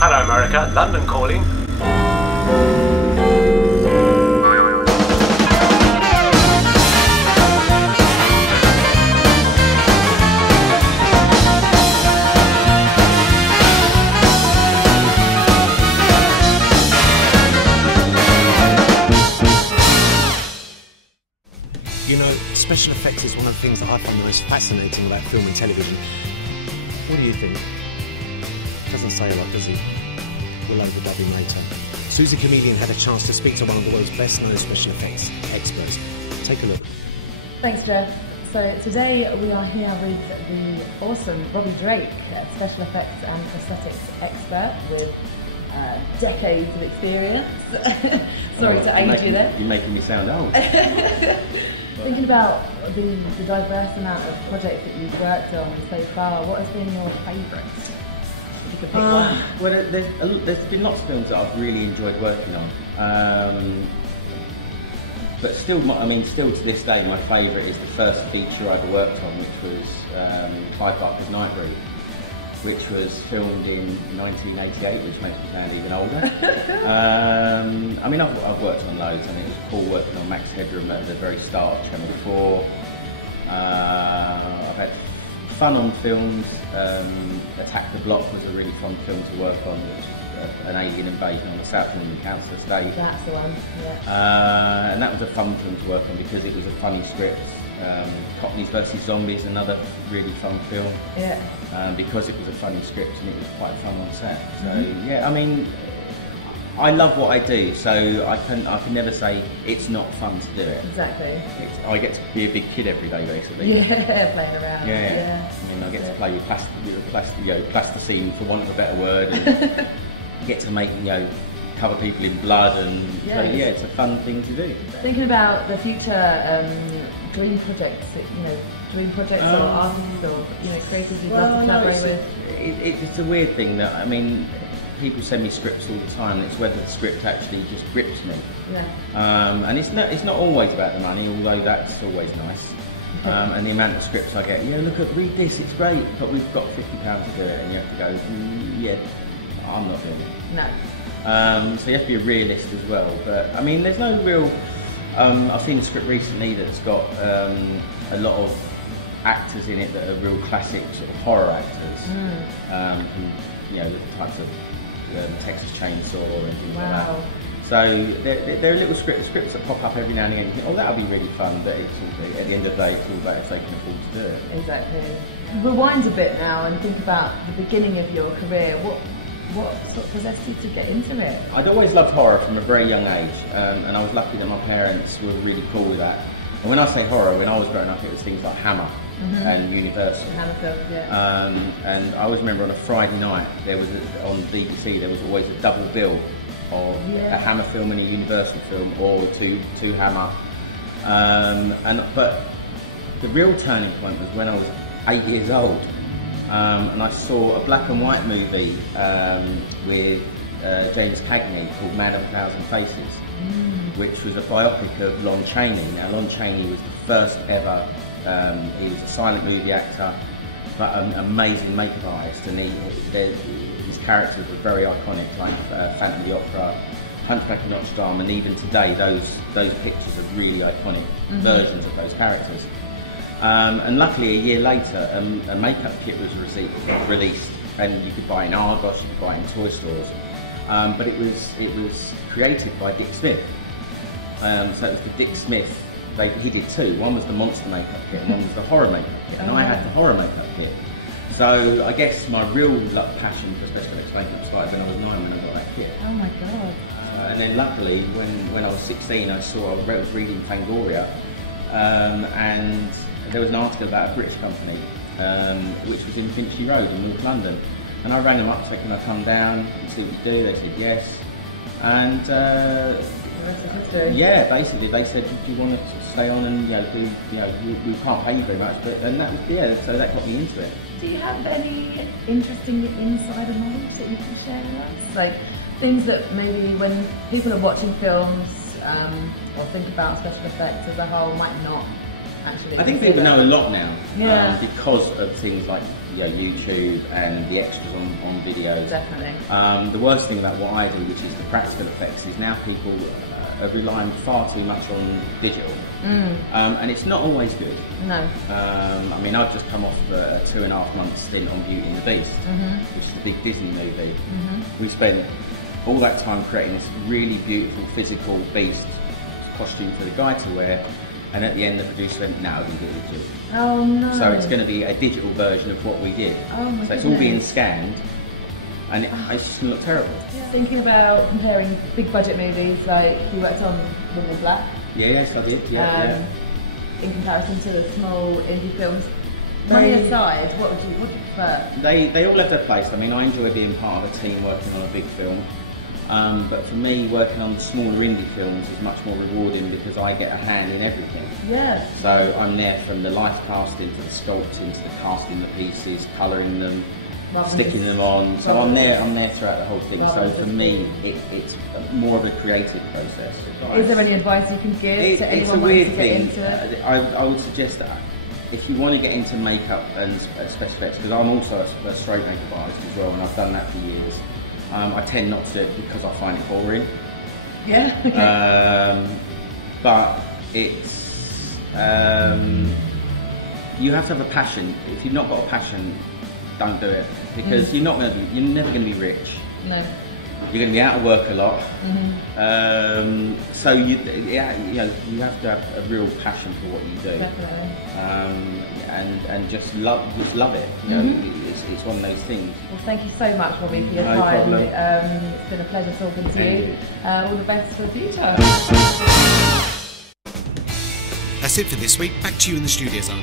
Hello America, London calling. You know, special effects is one of the things that I find the most fascinating about film and television. What do you think? Doesn't say a lot, does he? We'll overdub him later. Soozi Chameleone had a chance to speak to one of the world's best-known special effects experts. Take a look. Thanks, Jeff. So today we are here with the awesome Robbie Drake, special effects and prosthetics expert with decades of experience. Sorry to age you there. You're making me sound old. Thinking about the diverse amount of projects that you've worked on so far, what has been your favourite? If you could pick one. Well, there's been lots of films that I've really enjoyed working on. But still, still to this day, my favourite is the first feature I ever worked on, which was Clive Barker's Nightbreed, which was filmed in 1988, which makes me sound even older. I've worked on loads. It was cool working on Max Headroom at the very start of Channel 4. I've had fun on films. Attack the Block was a really fun film to work on, which was an alien invasion on the Salem Kapsaski. That's the one, yeah. And that was a fun film to work on because it was a funny script. Cockneys versus Zombies, another really fun film. Yeah. Because it was a funny script and it was quite fun on set. So yeah, I love what I do, so I can never say it's not fun to do it. Exactly. I get to be a big kid every day, basically. Yeah, playing around. Yeah. I get to play with plasticine, for want of a better word, and get to make cover people in blood, and it's a fun thing to do. Thinking about the future dream projects, or artists or creators you'd love to collaborate with. It's a weird thing that people send me scripts all the time, and it's whether the script actually just grips me. Yeah. And it's not always about the money, although that's always nice. And the amount of scripts I get, read this, it's great, but we've got £50 to do it, and you have to go, yeah, I'm not doing it. No. So you have to be a realist as well. But there's no real. I've seen a script recently that's got a lot of actors in it that are real classic sort of horror actors. Who, the types of Texas Chainsaw and things like that. So they're little scripts that pop up every now and again. You think, oh, that'll be really fun, but at the end of the day, it's all about if they can afford to do it. Exactly. Rewind a bit now and think about the beginning of your career. What sort of possessed you to get into it? I'd always loved horror from a very young age, and I was lucky that my parents were really cool with that. And when I say horror, when I was growing up, it was things like Hammer and Universal. Hammer film, yeah. And I always remember on a Friday night, there was on BBC there was always a double bill of a Hammer film and a Universal film, or two Hammer. But the real turning point was when I was 8 years old. And I saw a black and white movie with James Cagney called Man of a Thousand Faces, which was a biopic of Lon Chaney. Now, Lon Chaney was the first ever, he was a silent movie actor, but an amazing makeup artist, and his characters were very iconic, like Phantom of the Opera, Hunchback of Notre Dame, and even today those pictures are really iconic versions of those characters. And luckily, a year later, a makeup kit was released, and you could buy it in Argos, you could buy it in toy stores. But it was created by Dick Smith. So it was the Dick Smith. He did two. One was the monster makeup kit, and one was the horror makeup kit. And I had the horror makeup kit. So I guess my real passion for special effects makeup started when I was 9, when I got that kit. Oh my god! And then luckily, when I was 16, I was reading Fangoria, and there was an article about a British company, which was in Finchley Road in North London. And I rang them up, said, can I come down and see what you do? They said yes. And yeah, basically they said, do you want to stay on and we can't pay you very much, but so that got me into it. Do you have any interesting insider knowledge that you can share with us? Like things that maybe when people are watching films or think about special effects as a whole might not actually. I think people know a lot now, Yeah. because of things like YouTube and the extras on videos. Definitely. The worst thing about what I do, which is the practical effects, is now people are relying far too much on digital, and it's not always good. No. I mean, I've just come off a 2.5 month stint on Beauty and the Beast, which is a big Disney movie. We spent all that time creating this really beautiful physical beast costume for the guy to wear, and at the end the producer went, no, we can do it digital. Oh no. So it's going to be a digital version of what we did. Oh my So it's all being goodness. scanned, and it's just going to look terrible. Thinking about comparing big budget movies, like you worked on Women in Black. Yes, I did. Yeah. In comparison to the small indie films. Money aside, what would you prefer? They all have their place. I mean, I enjoy being part of a team working on a big film. But for me, working on smaller indie films is much more rewarding because I get a hand in everything. Yeah. So I'm there from the life casting to the sculpting to the casting the pieces, colouring them, sticking them on. So I'm there throughout the whole thing. So for me, it's more of a creative process. Is there any advice you can give to anyone it's a weird wanting to thing. get into it? I would suggest that if you want to get into makeup and special effects, because I'm also a stroke makeup artist as well, and I've done that for years. I tend not to because I find it boring. Yeah. Okay. But it's you have to have a passion. If you've not got a passion, don't do it because you're never going to be rich. No. You're going to be out of work a lot. So you have to have a real passion for what you do. Definitely. And just love it. You know, it's one of those things. Well, thank you so much, Robbie, for your No time. problem. It's been a pleasure talking to you. All the best for the future. That's it for this week. Back to you in the studio zone.